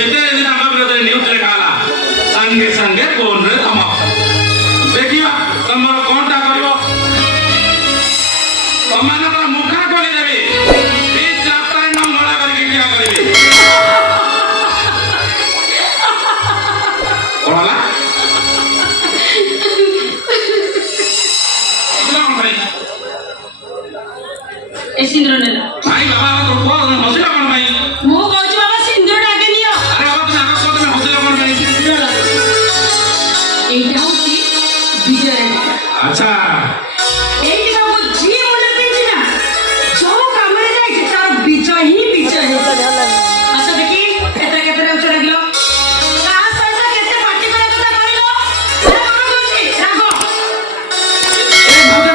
सेटे दिन आम विरोध न्यूज लिखा संगे संगे फोन रे तम देखिया तुम कौन टा करियो तुम मुखा खोली देबी ई जात्रा न मळा करके क्या करबी कोला ए सिंदूर नेला भाई बाबा तो को हसिला कोन भाई मो कहू बाबा सिंदूर आगे नियो अरे बाबा तुम आगे को तुम हसिला कोन भाई सिंदूर एटा होची विजय अच्छा एटी बाबू जी मुंडे पिंची ना जो काम रे जाई तार विजय ही विजय अच्छा देखी केतरा केतरा उचरा गिलो का सहित केते पार्टी करे कथा करिलो अरे कोन होची रागो ए भाजा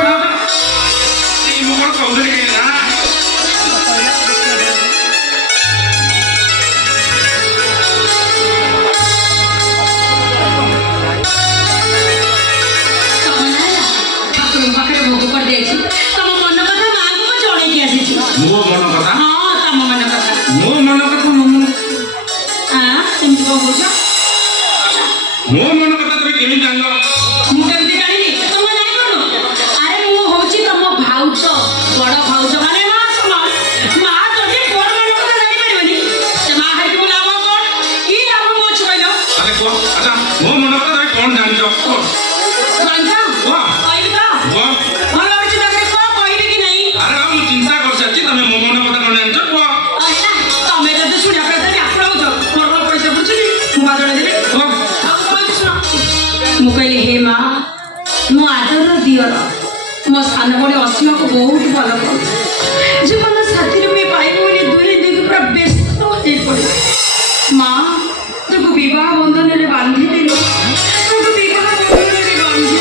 ई मोर कौदरी के ना मो मन कथा हां तम मन कथा मो मन कथा मो हां तुम को बुझा मो मन कथा तबे केमि जानलो मु केमति जानिनी तुम जानि कोन अरे मु होची तम भाउच बड़ भाउच माने मा समान मा जदि कोन मन कथा जानि परिबनी से मा हाइ बुलावा कोन की लाभ मो छुइलो अरे को अच्छा मो मन कथा तबे कोन जानजो जानजा वाह आइबा वाह भलो होची तकरे को कहिबे कि नहीं अरे हम चिंता कर सच्ची तमे मो मन कथा कोन जानजो वाह आइला तमे जदि सुनिया करते आपड़ा हो मोर पैसा पुछली मु बाजळे देबे मु कहली हे माँ मो आदर दियर मो सान बड़े असीम को बहुत भल कर जीवन साथी रूपे पाइब बोली दुहे दुई पूरा व्यस्त हो पड़े माँ तुमको विवाह बंधन में बांधी देली तुमको विवाह बंधन में बांधी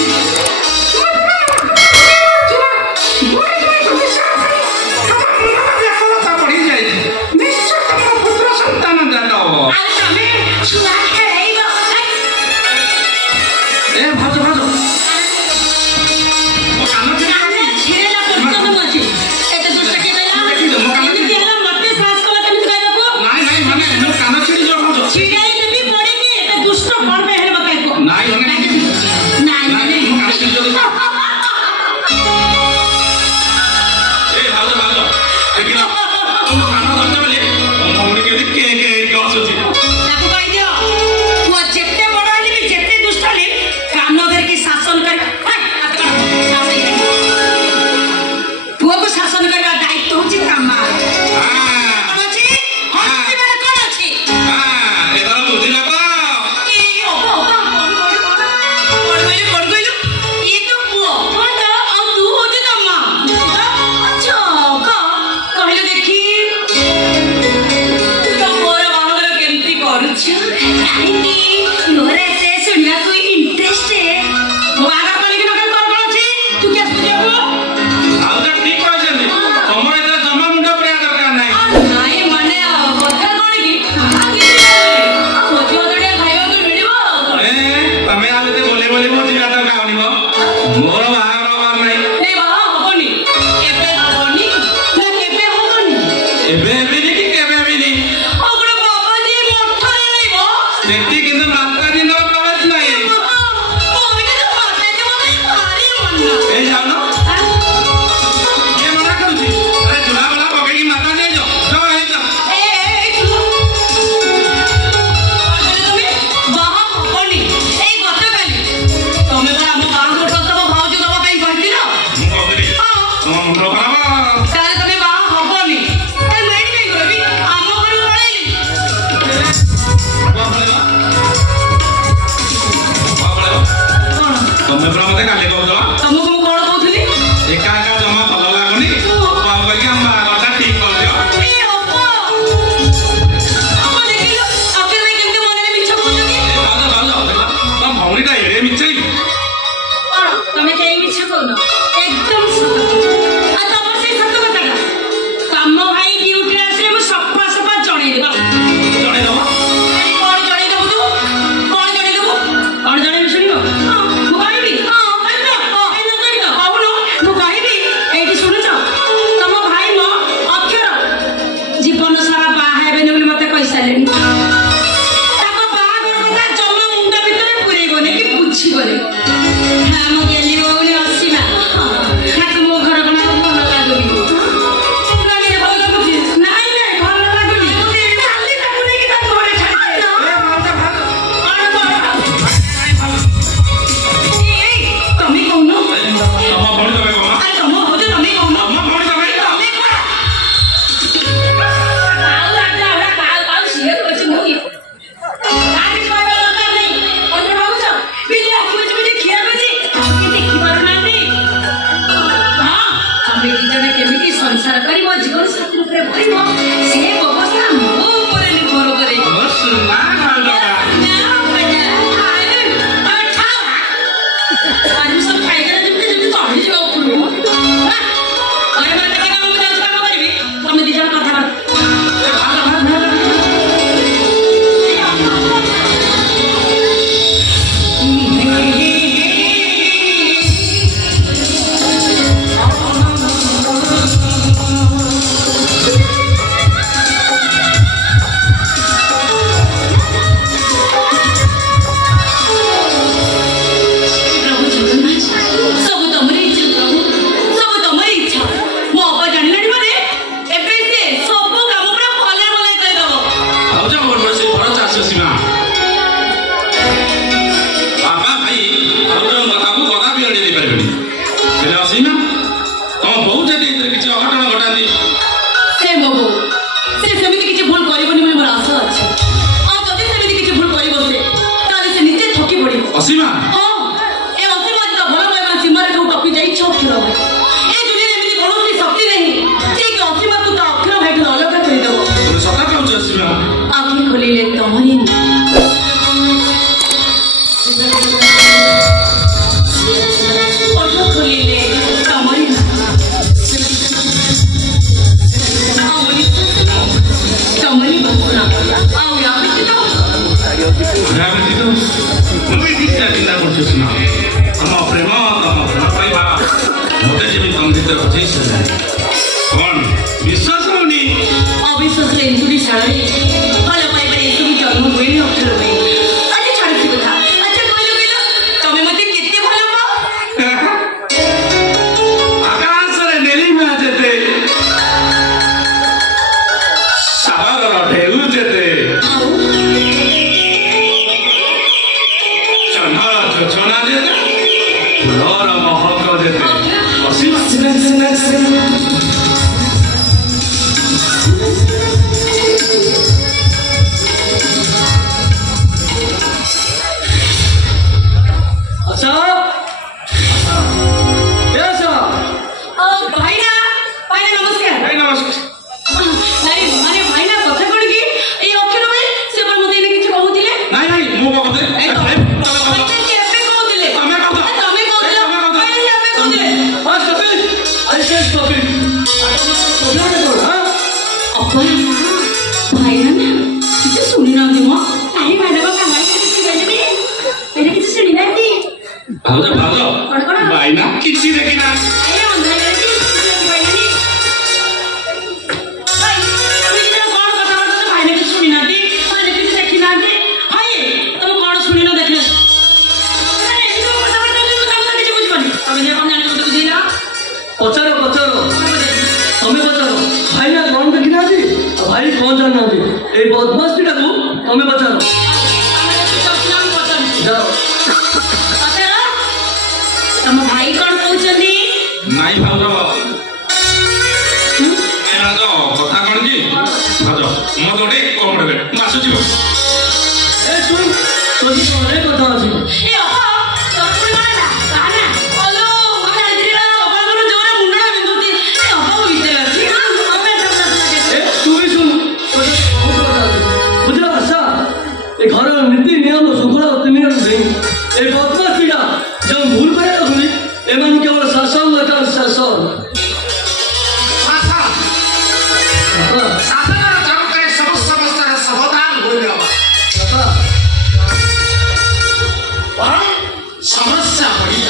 एबे भी नहीं कि केबे भी नहीं अगड़ बाबा जी मोठा नहीं बो सेठी ଅସୀମା ଏ ଅସୀମା ତ ଭଲ ପାଇବା ସୀମାରେ ଯୋଉ ଟପି ଯାଇଛି ଅକ୍ଷର ଭାଇ ଏ ଦୁନିଆରେ ଏମିତି କୌଣସି ଶକ୍ତି ନାହିଁ ଯିଏକି ଅସୀମାକୁ ତା ଅକ୍ଷର ଭାଇଠୁ ଅଲଗା କରିଦେବ। ତୁମେ ସତ କହୁଛ ଅସୀମା? ଆଖି ଖୋଲିଲେ ତମରି ଓଠ ଖୋଲିଲେ ତମରି ତମରି ବାସନା ଆଉ ୟା ବ୍ୟତୀତ ଚିନ୍ତା କରୁଛୁ ସୀମା ତମ ପ୍ରେମ ତମ ପାଇବା ମତେ ଯେମିତି ତମ ଭିତରେ ଅଛି କଣ ବିଶ୍ୱାସ ହଉନି? ଅବିଶ୍ୱାସରେ ଏନ୍ତୁଡ଼ି ଶାଳରେ ଭଲ ପାଇବାରେ ଏସବୁ ଜନ୍ମ ହୁଏନି ଅକ୍ଷର ପାଇଁ। ଆଚ୍ଛା ଛାଡୁଛି କଥା ଆଚ୍ଛା କହିଲ ତମେ ମତେ କେତେ ଭଲ ପାଅ? ଆକାଶରେ ନେଲିମା ଯେତେ ସାଗରର ଢେଉ ଯେତେ ଯୋଜନା ଯେତେ ଫୁଲର ମହକ ଯେତେ ଅସୀମା ଭାଇନା କିଛି ଦେଖିନା ପଚାର ପଚାର ତମେ ପଚାର ଭାଇନା କଣ ଦେଖିନାହାନ୍ତି ଭାଇ କଣ ଜାଣିନାହାନ୍ତି ଏଇ ବଦମାସ୍ତିଟାକୁ ତମେ ପଚାର ଯାଅ। ତମ ଭାଇ କଣ କହୁଛନ୍ତି? ନାଇଁ ଭାଉଜ କଥା କଣ କି ଭାଉଜ ମତେ ଗୋଟେ କମ ଦେବେ ମାସୁଛି ଏ ଶୁଣ ତୋ ଅନେକ କଥା ଅଛି घर नीति नियम शृंखला ए बदमाशीटा जो भूल कर केवल शासन दरकार शासन समस्या बढ़ी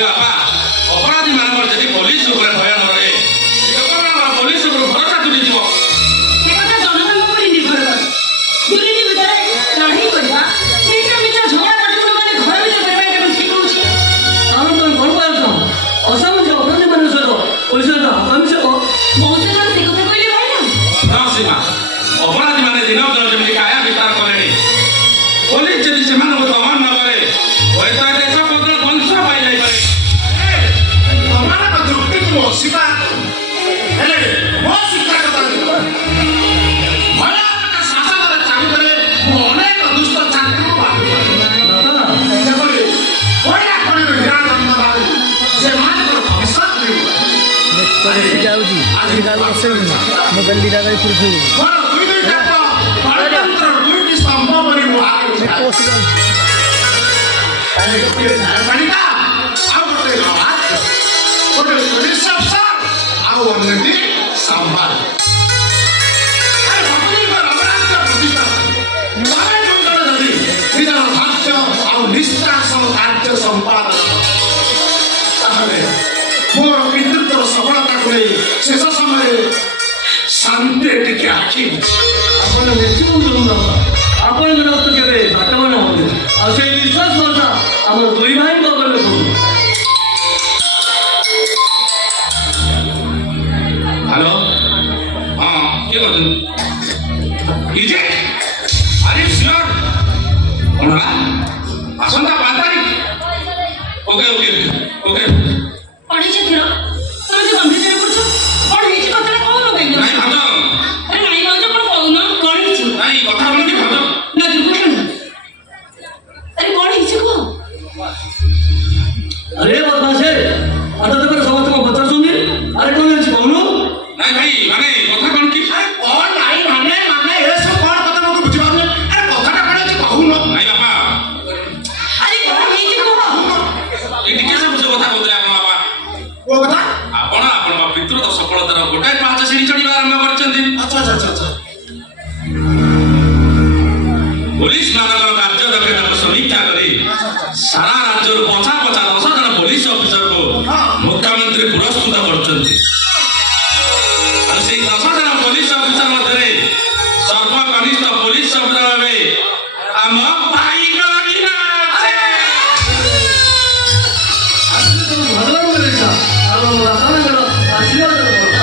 अपराधी मान पुलिस भय न रहे पुलिस भरोसा तुली अपराधी मान दिन जमी काया विस्तार कले पुलिस जदि से दमन न करे देश बदल वंश पाई जाए मोबाइल दिला मोर विद्युत सफलता को शेष समय शांति टिके आखि आपण निश्चित आपण विरोध केवे घटना होते आ से विश्वास करता हम दुई भाई को बोले कहते इजे अरे श्योर कौन आसंता 5 तारीख ओके ओके ओके कौन है थीर तुम जो गंभीर रे पड़छ कौन है कथा कहू न भाई नहीं भाज अरे नहीं भाज कौन कहू न कौन है नहीं कथा बोल के भाज ना दुर्घटना अरे कौन है को अरे बदमाशे आता तो पर समस्त को बता सुनी अरे कौन है कहू नहीं भाई माने कथा कौन की कौन नहीं माने माने ये सब कौन कथा मको बुझिबा अरे कथाटा कौन है कहू न नहीं बाबा अरे कौन है को ये टिके से बुझ कथा बोले आप बाबा वो कथा आपण आपण पितृ तो सफलतार गोटाए 5 सीढ़ी चढ़ीबा आरंभ करछन्ती अच्छा अच्छा अच्छा पुलिस मानक राज्य दक्षता समीक्षा करी सारा राज्य 50-50 जन पुलिस ऑफिसर को मुख्यमंत्री पुरस्कृत करछन्ती और से 10 जन पुलिस ऑफिसर मध्य सर्वकनिष्ठ पुलिस ऑफिसर भावे आम भाई गलागिना भगवान बोलेছা আর রাতানগর আশীর্বাদ করতা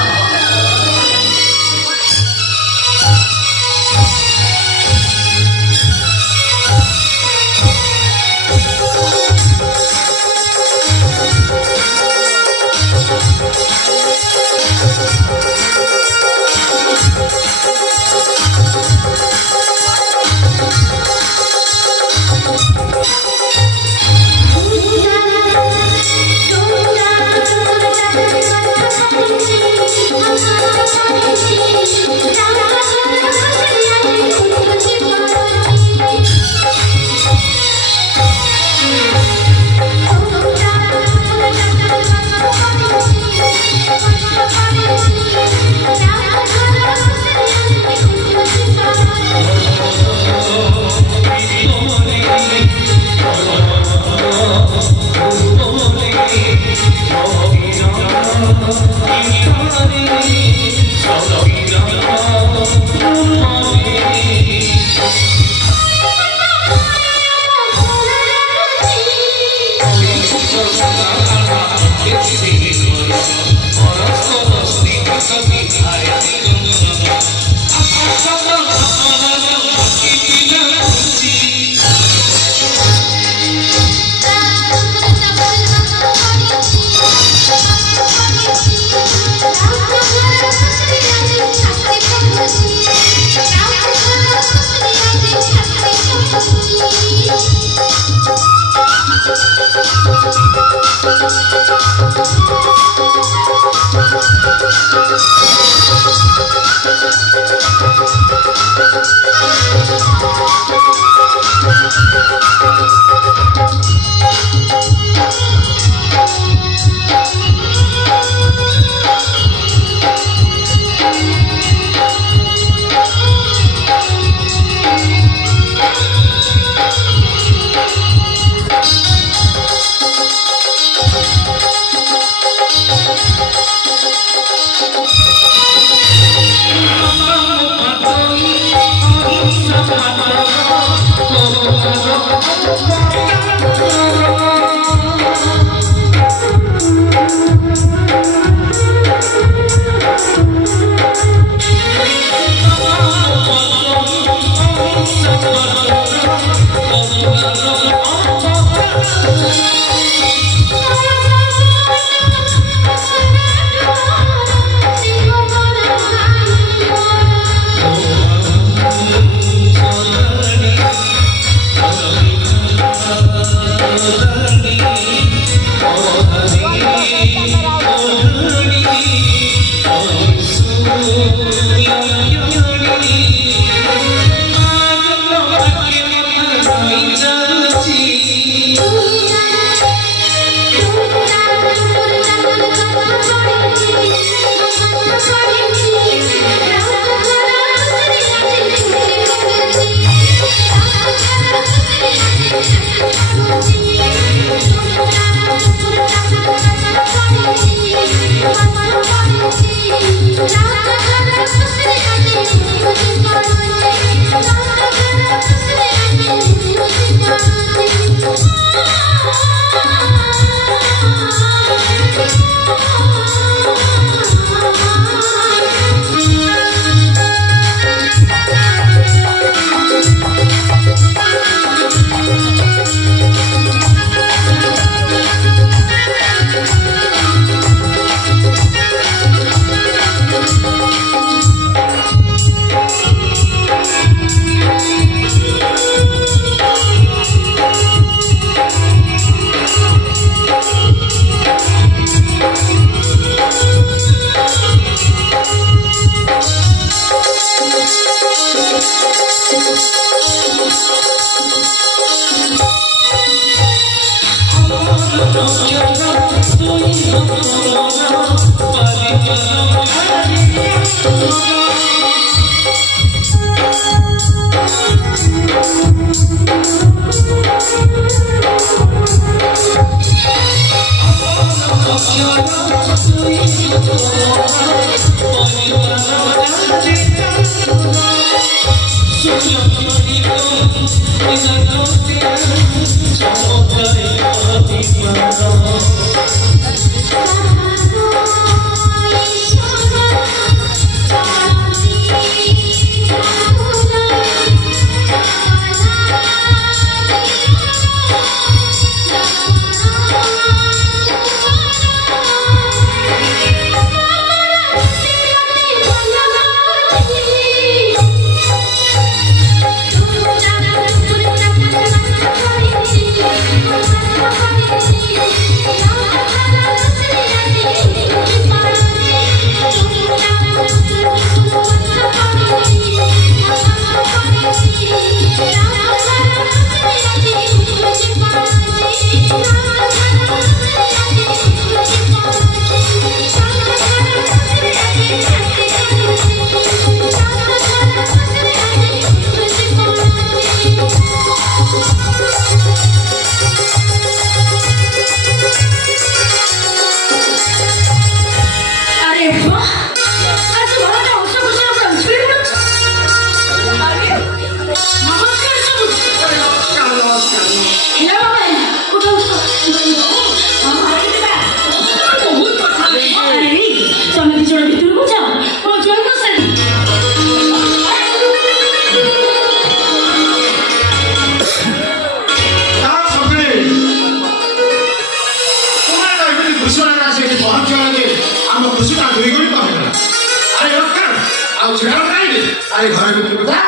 अरे घर में तुम बता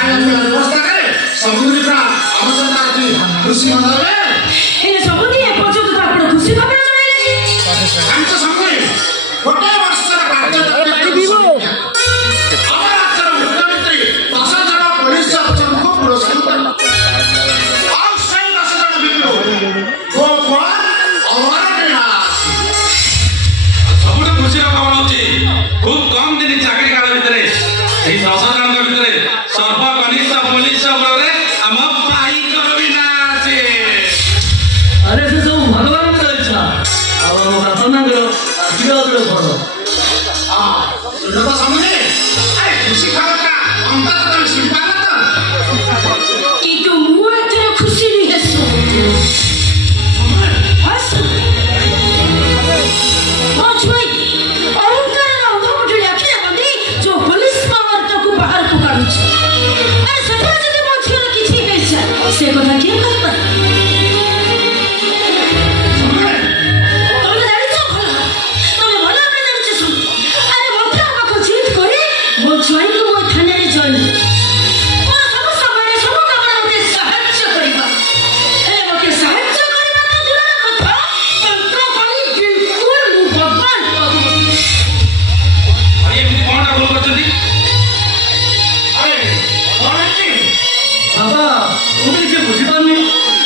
आया मेरा व्यवस्था करे समुद्र का अवसर की खुशी मनावे ये समुद्र ये पहुंचो तो आपको खुशी खबर चलेगी हम तो समुद्र छोटे वर्ष का कार्य पानी पीवो हमारा अक्षर मुख्यमंत्री 10,000 पुलिस अफसर को पुरस्कृत और सही 10,000 बिल्लो वो कौन और क्या सबुठ खुशी खबर होची खूब कम दिन चाकरी काल भितरे এই 10,000 ଙ୍କ ଭିତରେ ସର୍ବକନିଷ୍ଠ ପୋଲିସ ବଳରେ ଆମ ପାଇକର ବି ନାଁ ଅଛି। अरे से सब भगवानଙ୍କର ଇଚ୍ଛା ଆଉ ଆମ ବାପାମାଙ୍କର ଆଶୀର୍ବାଦର ଫଳ। सुनो तो समझे अरे खुशी खबर का अंतर तो सुन पाला तो কিন্তু ମୁଁ ଏଥିରେ ଖୁସି ନୁହେଁ से कथा किए कहता तुम जानी छो भला तुम भला अपने जानी छो अरे मोठा बाको जीत करे वो जॉइन को वो थाने रे जॉइन और सब समय सब काम मते साहाय्य करबा ए मके साहाय्य करबा तो दूर कथा तो कोई बिल्कुल मु भगवान अरे एमती कोनटा भूल करछथि अरे कौन है बाबा तुम किसी बुझी पानी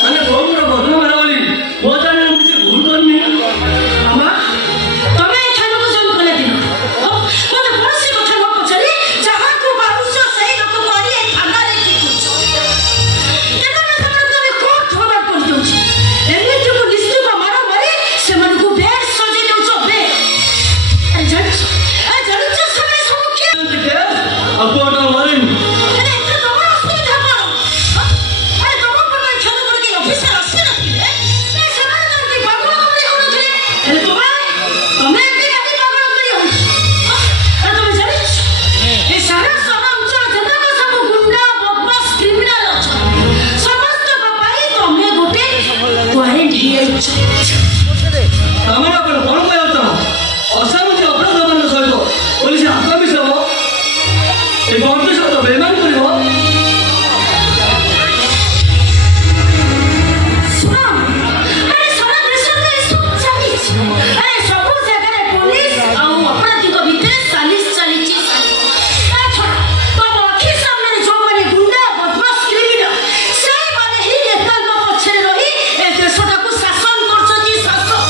मैंने बहुत बड़ा बदला मेरा वाली वो जाने हम किसी भूल करनी मां तमे थाने को जॉइन कर दिन मते परसी कथा न पछरी जहां को बाउसो सही लोक मारी ए थाना रे किछु एना में तमे कोर्ट होबा कर दउछ एमिति को निश्चित मारा मारी से मन को बेड सजे दउछ बे अरे जण समय सब के अकोटा वाली अरे तो तमरा सुविधा करो अरे तमरा पर थाना कर के ऑफिसर आसे ना ए समय ना के बाबू हमरे होनो छले अरे तमे के गाड़ी बाबू करी हो अरे तमे जानि ए सारा सारा अंचल जता को सब गुंडा बदमाश क्रिमिनल अछ समस्त बापाई तमे गोटे वारेंट हिए हमारा पर कौन कह होता असामंत अपराध मान सहित पुलिस आत्मविश हो ए गवर्नमेंट सहित बेमान करिवो अरे सारा देश में सब चली अरे सब जगह पुलिस और अपराधी को भीतर सालिस चली छोड़ा बाबा आखिर सामने जो माने गुंडा बदमाश क्रिमिनल से माने ही नेता को पछरे रही ए देशटा को शासन करछती शासन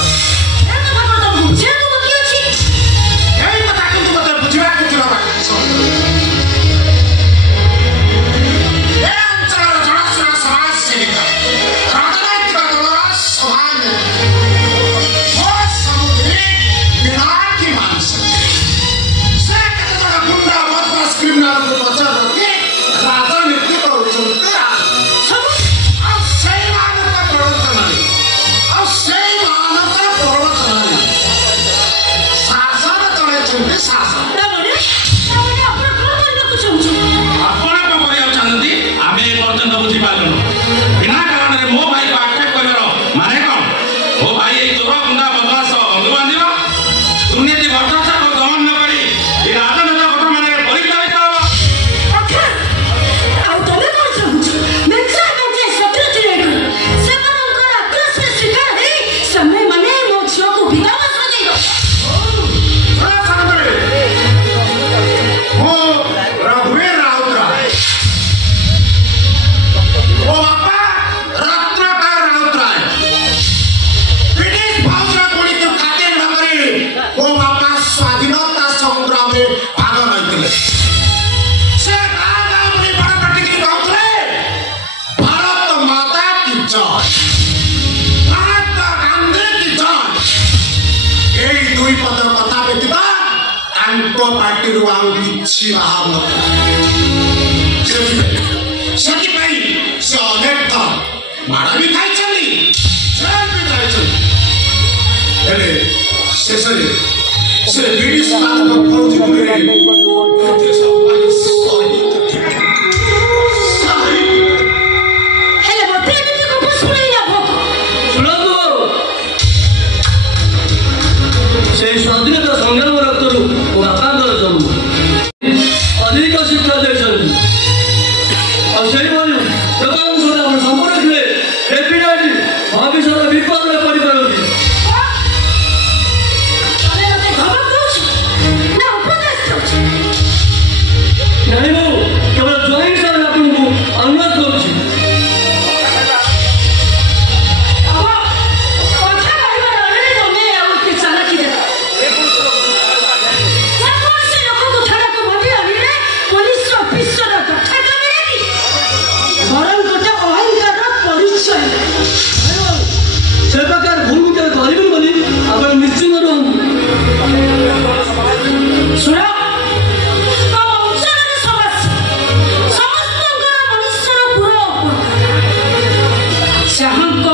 पार्टी आउ कि बाहर से अनेक थर माड़ भी खाई शेष से ब्रिटिश फौजी स्वाधीनता संग्राम रक्तरू बापांकर जन्म अधिक शिक्षा देते संपर्क भविष्य विपद में पड़ पारती नहीं मु केवल ज्वाइन हिसाब से आपको अनुरोध करुँच से प्रकार भूल बुझे करें बोली आप निश्चिंत शुण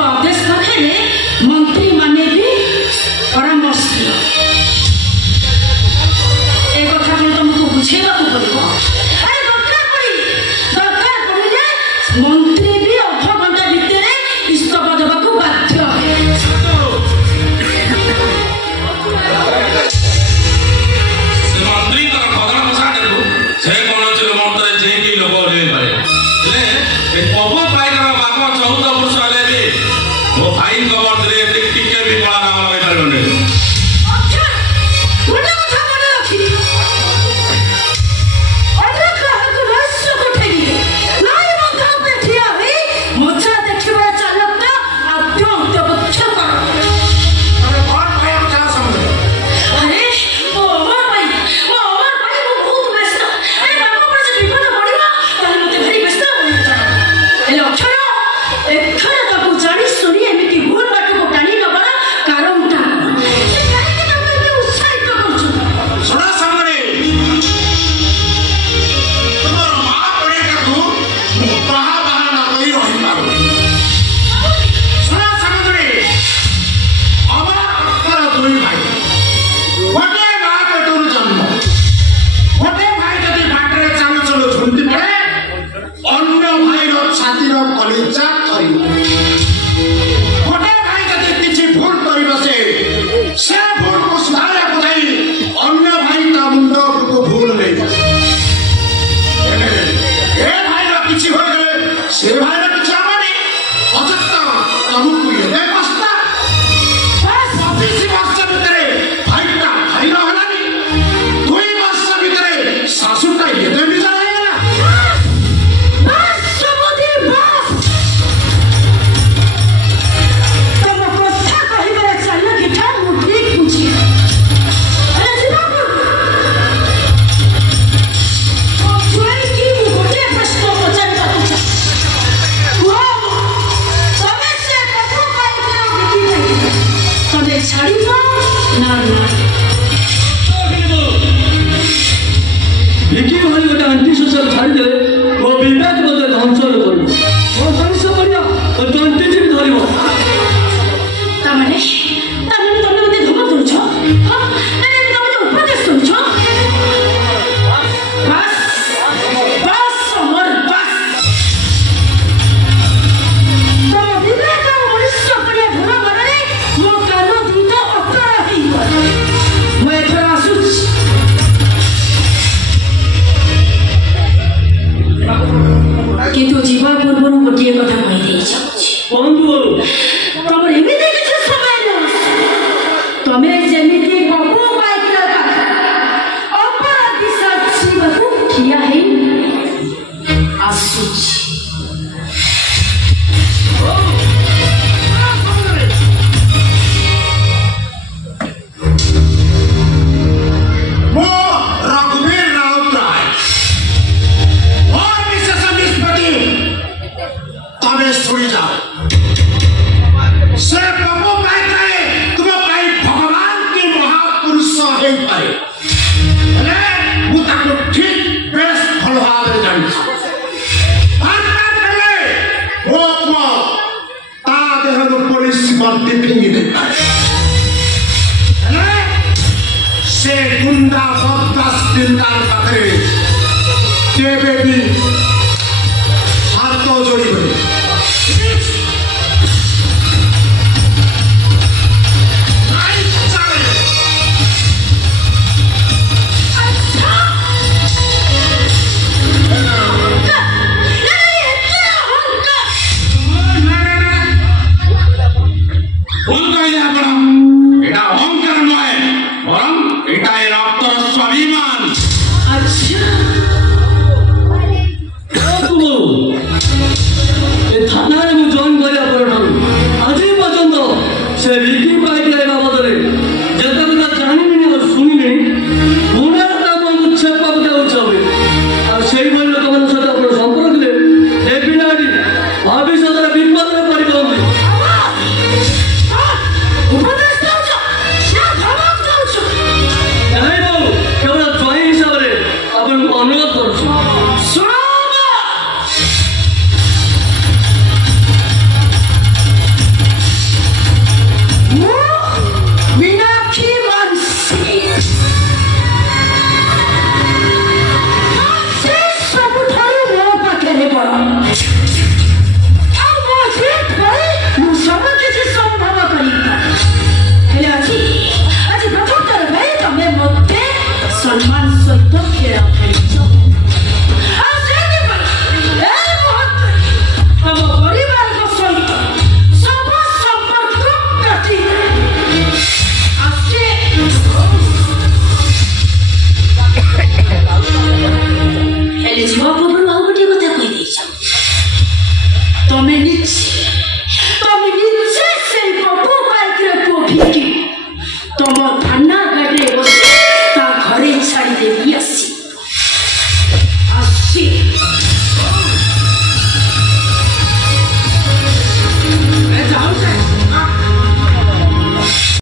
आदेश पाखे मंत्री माने भी परामर्श एक कथा कौन तुमको बुझेगा पड़ो दरकार पड़े मंत्री भी अध घंटा भितर इस्तफा देवा बाध्य मंत्री खगन प्रसाद से कौन मत जे लोक ओह्लैपारे पबु पाइकर बाप 14 वर्ष हेले मो भाई मत टिके भी कला नाम लगे पारे किंतु जीवा पूर्व गोटे कथा कही तुम एमती किसी समय तुम्हें जमी बबू बाइक अपराधी साक्षी ठिया आसुच पुलिस वर्दी फिंगी देता है से गुंडा बदमाश दिलदार पाखरे केबे भी हाथ जोड़ी बने